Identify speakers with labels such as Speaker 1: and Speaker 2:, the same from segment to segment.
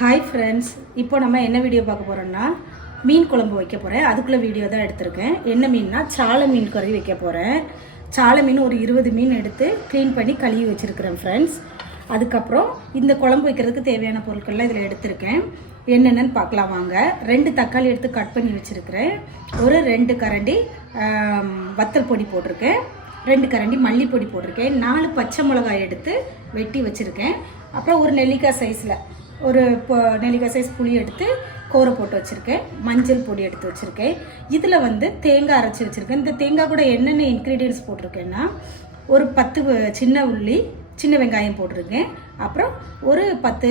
Speaker 1: Hi friends இப்போ நம்ம என்ன வீடியோ பார்க்க போகிறோம்னா மீன் குழம்பு வைக்க போகிறேன் அதுக்குள்ளே வீடியோ தான் எடுத்திருக்கேன். என்ன மீன்னா சாலை மீன் கறி வைக்க போகிறேன் சாலை மீன் ஒரு இருபது மீன் எடுத்து க்ளீன் பண்ணி கழுவி வச்சுருக்கிறேன் ஃப்ரெண்ட்ஸ் அதுக்கப்புறம் இந்த குழம்பு வைக்கிறதுக்கு தேவையான பொருட்கள்லாம் இதில் எடுத்திருக்கேன். என்னென்னு பார்க்கலாம் வாங்க. ரெண்டு தக்காளி எடுத்து கட் பண்ணி வச்சுருக்கிறேன். ஒரு ரெண்டு கரண்டி வத்தல் பொடி போட்டிருக்கேன். ரெண்டு கரண்டி மல்லிப்பொடி போட்டிருக்கேன். நாலு பச்சை மிளகாய் எடுத்து வெட்டி வச்சுருக்கேன். அப்புறம் ஒரு நெல்லிக்காய் சைஸில் ஒரு நெல்லிக்காய் சைஸ் புளி எடுத்து கோரை போட்டு வச்சுருக்கேன். மஞ்சள் பொடி எடுத்து வச்சுருக்கேன். இதில் வந்து தேங்காய் அரைச்சி வச்சுருக்கேன். இந்த தேங்காய் கூட என்னென்ன இன்க்ரீடியன்ஸ் போட்டிருக்கேன்னா ஒரு பத்து சின்ன உள்ளி சின்ன வெங்காயம் போட்டிருக்கேன். அப்புறம் ஒரு பத்து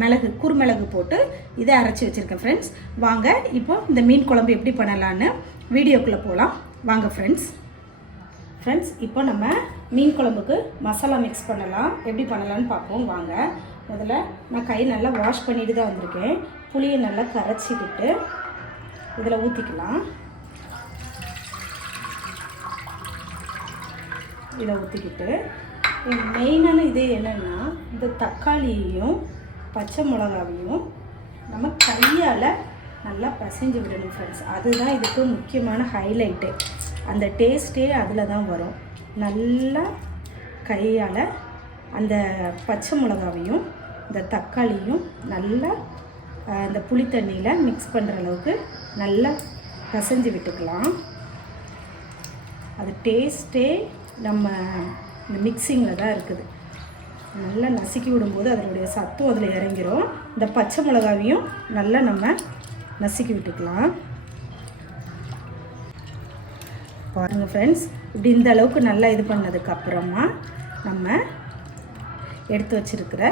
Speaker 1: மிளகு குறுமிளகு போட்டு இதை அரைச்சி வச்சுருக்கேன் ஃப்ரெண்ட்ஸ் வாங்க இப்போ இந்த மீன் குழம்பு எப்படி பண்ணலான்னு வீடியோக்குள்ளே போகலாம் வாங்க ஃப்ரெண்ட்ஸ் ஃப்ரெண்ட்ஸ் இப்போ நம்ம மீன் குழம்புக்கு மசாலா மிக்ஸ் பண்ணலாம். எப்படி பண்ணலான்னு பார்ப்போம். வாங்க. முதல்ல நான் கை நல்லா வாஷ் பண்ணிட்டு தான் வந்திருக்கேன். புளியை நல்லா கரைச்சிக்கிட்டு இதில் ஊற்றிக்கலாம் இதை ஊற்றிக்கிட்டு மெயினான இது என்னென்னா இந்த தக்காளியையும் பச்சை மிளகாவையும் நம்ம கையால் நல்லா பசைஞ்சு விடணும் ஃப்ரெண்ட்ஸ் அதுதான் இதுக்கு முக்கியமான ஹைலைட்டு அந்த டேஸ்ட்டே அதில் தான் வரும். நல்லா கையால் அந்த பச்சை மிளகாவையும் இந்த தக்காளியும் நல்லா இந்த புளி தண்ணியில் மிக்ஸ் பண்ணுற அளவுக்கு நல்லா கசஞ்சு விட்டுக்கலாம். அது டேஸ்ட்டே நம்ம இந்த மிக்சிங்கில் தான் இருக்குது. நல்லா நசுக்கி விடும்போது அதனுடைய சத்தும் அதில் இறங்கிரும். இந்த பச்சை மிளகாவையும் நல்லா நம்ம நசுக்கி விட்டுக்கலாம். பாருங்கள் ஃப்ரெண்ட்ஸ் இப்படி இந்த அளவுக்கு நல்லா இது பண்ணதுக்கப்புறமா நம்ம எடுத்து வச்சிருக்கிற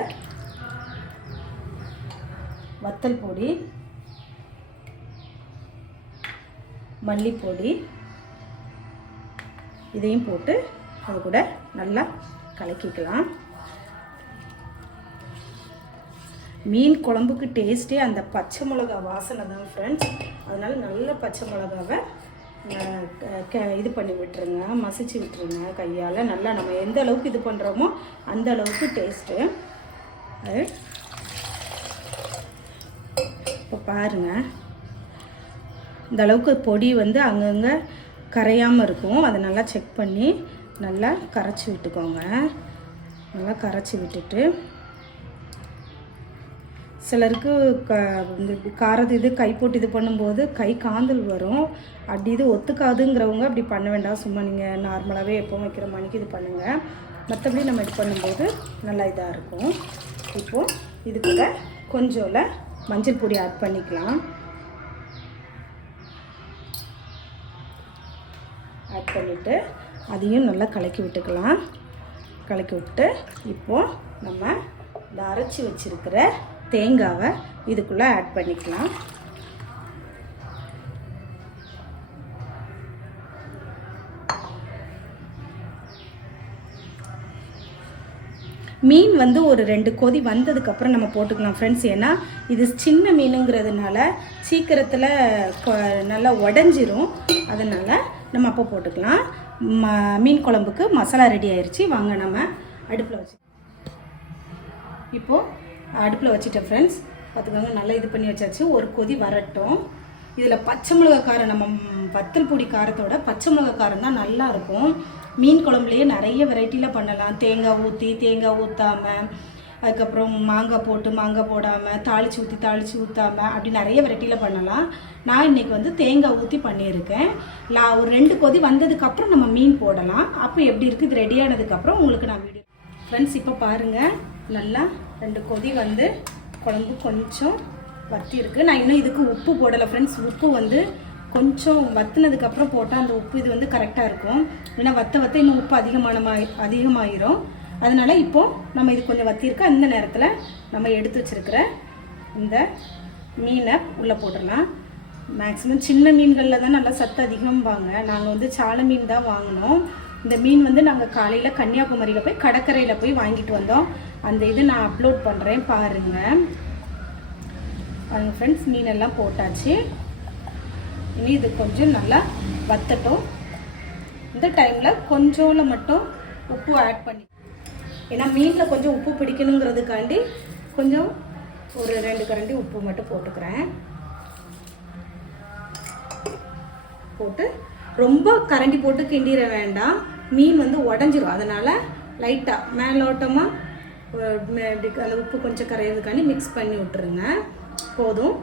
Speaker 1: வத்தல் பொடி மல்லிப்பொடி இதையும் போட்டு அது கூட நல்லா கலக்கிக்கலாம். மீன் குழம்புக்கு டேஸ்ட்டே அந்த பச்சை மிளகா வாசனை தான் ஃப்ரெண்ட்ஸ் அதனால் நல்ல பச்சை மிளகாவை இது பண்ணி விட்டுருங்க மசிச்சு விட்டுருங்க கையால். நல்லா நம்ம எந்த அளவுக்கு இது பண்ணுறோமோ அந்த அளவுக்கு டேஸ்ட்டு இப்போ பாருங்கள் இந்த அளவுக்கு பொடி வந்து அங்கங்கே கரையாமல் இருக்கும். அதை நல்லா செக் பண்ணி நல்லா கரைச்சி விட்டுக்கோங்க. நல்லா கரைச்சி விட்டுட்டு சிலருக்கு க இந்த காரது இது கை போட்டு இது பண்ணும்போது கை காந்தல் வரும். அப்படி இது ஒத்துக்காதுங்கிறவங்க அப்படி பண்ண வேண்டாம். சும்மா நீங்கள் நார்மலாகவே எப்போ வைக்கிற மணிக்கு இது பண்ணுங்கள் மற்றபடி நம்ம இது பண்ணும்போது நல்லா இதாக இருக்கும். இப்போது இது கூட கொஞ்சோல மஞ்சள் பொடி ஆட் பண்ணிக்கலாம். ஆட் பண்ணிவிட்டு அதையும் நல்லா கலக்கி விட்டுக்கலாம். கலக்கி விட்டு இப்போது நம்ம இந்த அரைச்சி வச்சிருக்கிற தேங்காவை இதுக்குள்ளே ஆட் பண்ணிக்கலாம். மீன் வந்து ஒரு ரெண்டு கொதி வந்ததுக்கப்புறம் நம்ம போட்டுக்கலாம் ஃப்ரெண்ட்ஸ் ஏன்னா இது சின்ன மீனுங்கிறதுனால சீக்கிரத்தில் கொ- நல்லா உடஞ்சிரும். அதனால் நம்ம அப்போ போட்டுக்கலாம். ம மீன் குழம்புக்கு மசாலா ரெடி ஆயிடுச்சு வாங்க நம்ம அடுப்பில் வச்சு இப்போது அடுப்பில் வச்சுட்டேன் ஃப்ரெண்ட்ஸ் பார்த்துக்கோங்க நல்லா இது பண்ணி வச்சாச்சு. ஒரு கொதி வரட்டும். இதில் பச்சை மிளகா காரம் நம்ம வத்தல் பொடி காரத்தோட பச்சை மிளகா காரம் தான் நல்லாயிருக்கும் மீன் குழம்புலையே நிறைய வெரைட்டியில் பண்ணலாம். தேங்காய் ஊற்றி தேங்காய் ஊற்றாமல் அதுக்கப்புறம் மாங்காய் போட்டு மாங்காய் போடாமல் தாளிச்சு ஊற்றி தாளிச்சு ஊற்றாமல் அப்படி நிறைய வெரைட்டியில் பண்ணலாம். நான் இன்னைக்கு வந்து தேங்காய் ஊற்றி பண்ணியிருக்கேன். லா ஒரு ரெண்டு கொதி வந்ததுக்கப்புறம் நம்ம மீன் போடலாம். அப்போ எப்படி இருக்குது இது ரெடியானதுக்கப்புறம் உங்களுக்கு நான் வீடியோ ஃப்ரெண்ட்ஸ் இப்போ பாருங்கள் நல்லா ரெண்டு கொதி வந்து குழம்பு கொஞ்சம் வத்திருக்கு நான் இன்னும் இதுக்கு உப்பு போடலை ஃப்ரெண்ட்ஸ் உப்பு வந்து கொஞ்சம் வத்தினதுக்கப்புறம் போட்டால் அந்த உப்பு இது வந்து கரெக்டாக இருக்கும். ஏன்னா வத்த வத்த இன்னும் உப்பு அதிகமான அதிகமாகிரும் அதனால் இப்போது நம்ம இது கொஞ்சம் வத்திருக்கு அந்த நேரத்தில் நம்ம எடுத்து வச்சிருக்கிற இந்த மீனை உள்ளே போட்டுடலாம். மேக்ஸிமம் சின்ன மீன்களில் தான் நல்லா சத்து அதிகம்பாங்க. நாங்கள் வந்து சாலை மீன் தான் வாங்கினோம். இந்த மீன் வந்து நாங்கள் காலையில் கன்னியாகுமரியில் போய் கடற்கரையில் போய் வாங்கிட்டு வந்தோம். அந்த இது நான் அப்லோட் பண்ணுறேன் பாருங்கள் பாருங்க ஃப்ரெண்ட்ஸ் மீனெல்லாம் போட்டாச்சு. இனி இது கொஞ்சம் நல்லா வத்தட்டும். இந்த டைமில் கொஞ்சோல மட்டும் உப்பு ஆட் பண்ணி ஏன்னா மீனில் கொஞ்சம் உப்பு பிடிக்கணுங்கிறதுக்காண்டி கொஞ்சம் ஒரு ரெண்டு கரண்டி உப்பு மட்டும் போட்டுக்கிறேன். போட்டு ரொம்ப கரண்டி போட்டு கிண்டிட வேண்டாம். மீன் வந்து உடஞ்சிரும். அதனால் லைட்டாக மேலோட்டமாக இப்படி அந்த உப்பு கொஞ்சம் கரையிறதுக்காண்டி மிக்ஸ் பண்ணி விட்டுருங்க. போதும்.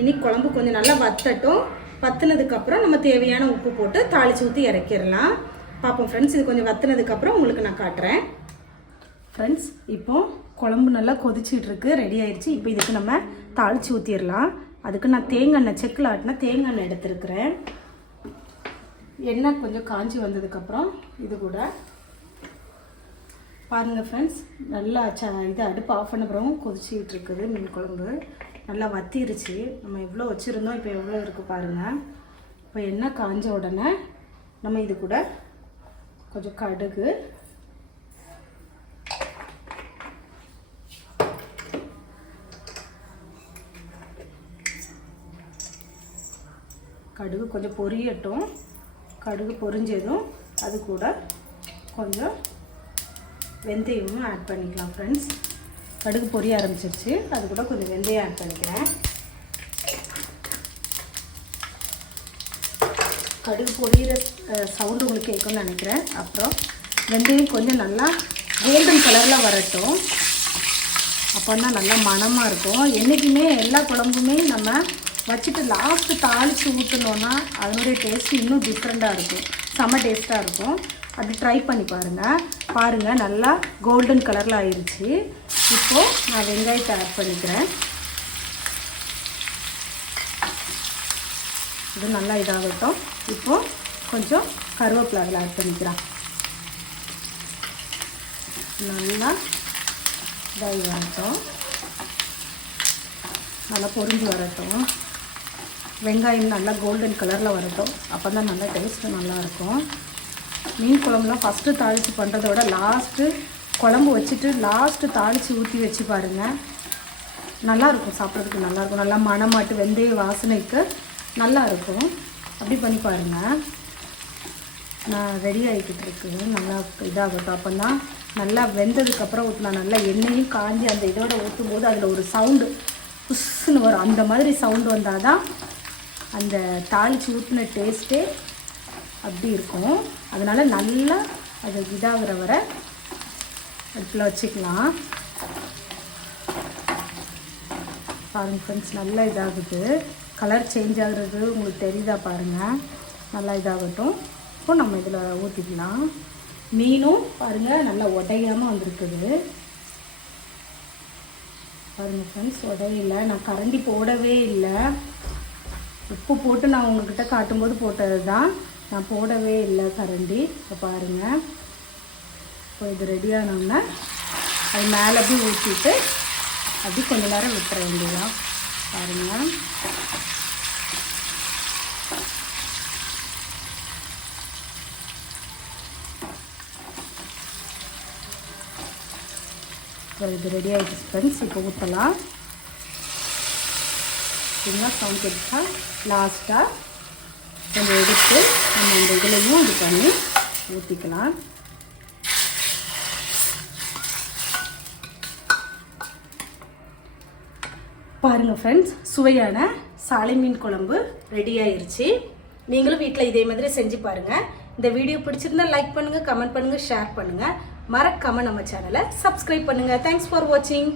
Speaker 1: இனி குழம்பு கொஞ்சம் நல்லா வத்தட்டும். வத்தினதுக்கப்புறம் நம்ம தேவையான உப்பு போட்டு தாளிச்சு ஊற்றி இறக்கிடலாம். பார்ப்போம் ஃப்ரெண்ட்ஸ் இது கொஞ்சம் வத்தினதுக்கப்புறம் உங்களுக்கு நான் காட்டுறேன். ஃப்ரெண்ட்ஸ் இப்போ குழம்பு நல்லா கொதிச்சிட்ருக்கு ரெடி ஆயிடுச்சு. இப்போ இதுக்கு நம்ம தாளிச்சு ஊற்றிடலாம் அதுக்கு நான் தேங்காய் எண்ணெய் செக்கில் ஆட்டினா தேங்காய் எண்ணெய் எடுத்துருக்குறேன். எண்ணெய் கொஞ்சம் காஞ்சி வந்ததுக்கப்புறம் இது கூட பாருங்கள் ஃப்ரெண்ட்ஸ் நல்லா ச இது அடுப்பு ஆஃப் பண்ண பிறகும் கொதிச்சிக்கிட்டு இருக்குது மீன் குழம்பு. நல்லா வத்திருச்சு. நம்ம எவ்வளோ வச்சுருந்தோம் இப்போ எவ்வளோ இருக்குது பாருங்கள் இப்போ எண்ணெய் காஞ்ச உடனே நம்ம இது கூட கொஞ்சம் கடுகு கடுகு கொஞ்சம் பொரியட்டும். கடுகு பொரிஞ்சதும் அது கூட கொஞ்சம் வெந்தயமும் ஆட் பண்ணிக்கலாம் ஃப்ரெண்ட்ஸ் கடுகு பொரிய ஆரம்பிச்சிருச்சு. அது கூட கொஞ்சம் வெந்தயம் ஆட் பண்ணிக்கிறேன். கடுகு பொரியிற சவுண்டு உங்களுக்கு கேட்கும்னு நினைக்கிறேன். அப்புறம் வெந்தயம் கொஞ்சம் நல்லா கோல்டன் கலரில் வரட்டும். அப்போ தான் நல்லா மணமாக இருக்கும். என்றைக்குமே எல்லா குழம்புமே நம்ம வச்சுட்டு லாஸ்ட்டு தாளித்து ஊற்றினோன்னா அதனுடைய டேஸ்ட் இன்னும் டிஃப்ரெண்ட்டாக இருக்கும். செம்ம டேஸ்ட்டாக இருக்கும். அப்படி ட்ரை பண்ணி பாருங்கள் பாருங்கள் நல்லா கோல்டன் கலரில் ஆயிடுச்சு இப்போது நான் வெங்காயத்தை ஆட் பண்ணிக்கிறேன். இது நல்லா இதாகட்டும். இப்போது கொஞ்சம் கருவேப்பிலை அதில் ஆட் பண்ணிக்கிறேன். நல்லா இதாகி வரட்டும் நல்லா பொறிஞ்சு வரட்டும். வெங்காயம் நல்லா கோல்டன் கலரில் வரட்டும். அப்போ தான் நல்லா டேஸ்ட்டு நல்லாயிருக்கும் மீன் குழம்புலாம் ஃபஸ்ட்டு தாளித்து பண்ணுறத விட லாஸ்ட்டு குழம்பு வச்சுட்டு லாஸ்ட்டு தாளித்து ஊற்றி வச்சு பாருங்கள் நல்லாயிருக்கும் சாப்பிட்றதுக்கு நல்லாயிருக்கும். நல்லா மணமாட்டு வெந்தய வாசனைக்கு நல்லா இருக்கும் அப்படி பண்ணி பாருங்கள் நான் ரெடி ஆகிக்கிட்டு இருக்குது நல்லா இதாகட்டும். அப்போ தான் நல்லா வெந்ததுக்கப்புறம் ஊற்றினா நல்லா எண்ணெயும் காஞ்சி அந்த இதோட ஊற்றும் போது அதில் ஒரு சவுண்டு புஷ்ஷுன்னு வரும். அந்த மாதிரி சவுண்டு வந்தால் தான் அந்த தாளித்து ஊற்றின டேஸ்ட்டே அப்படி இருக்கும். அதனால் நல்லா அது இதாகிற வரை அடுப்பில் வச்சுக்கலாம். பாருங்கள் ஃப்ரெண்ட்ஸ் நல்லா இதாகுது. கலர் சேஞ்ச் ஆகுறது உங்களுக்கு தெரியுதா பாருங்கள் நல்லா இதாகட்டும். இப்போ நம்ம இதில் ஊற்றிக்கலாம் மீனும் பாருங்கள் நல்லா உடையாமல் வந்திருக்குது. பாருங்கள் ஃப்ரெண்ட்ஸ் உடையில. நான் கரண்டி போடவே இல்லை. உப்பு போட்டு நான் உங்ககிட்ட காட்டும்போது போட்டது தான் நான் போடவே இல்லை கரண்டி. இப்போ பாருங்கள் இப்போ இது ரெடியானோடனே அது மேலே போய் ஊற்றிட்டு அப்படி கொஞ்ச நேரம் விட்டுற வேண்டியதான் பாருங்கள் இப்போ இது ரெடி ஆகிடுச்சு ஃப்ரெண்ட்ஸ் இப்போ ஊற்றலாம் என்ன சவுண்ட் எடுத்தால் லாஸ்ட்டாக கொஞ்சம் எடுத்து நம்ம அந்த இதுலேயும் இது பண்ணி ஊற்றிக்கலாம் பாருங்கள் ஃப்ரெண்ட்ஸ் சுவையான சாலை மீன் குழம்பு ரெடி ஆயிடுச்சு நீங்களும் வீட்டில் இதே மாதிரி செஞ்சு பாருங்கள் இந்த வீடியோ பிடிச்சிருந்தா லைக் பண்ணுங்கள் கமெண்ட் பண்ணுங்கள் ஷேர் பண்ணுங்கள் மறக்காமல் நம்ம சேனலை சப்ஸ்கிரைப் பண்ணுங்கள் தேங்க்ஸ் ஃபார் வாட்சிங்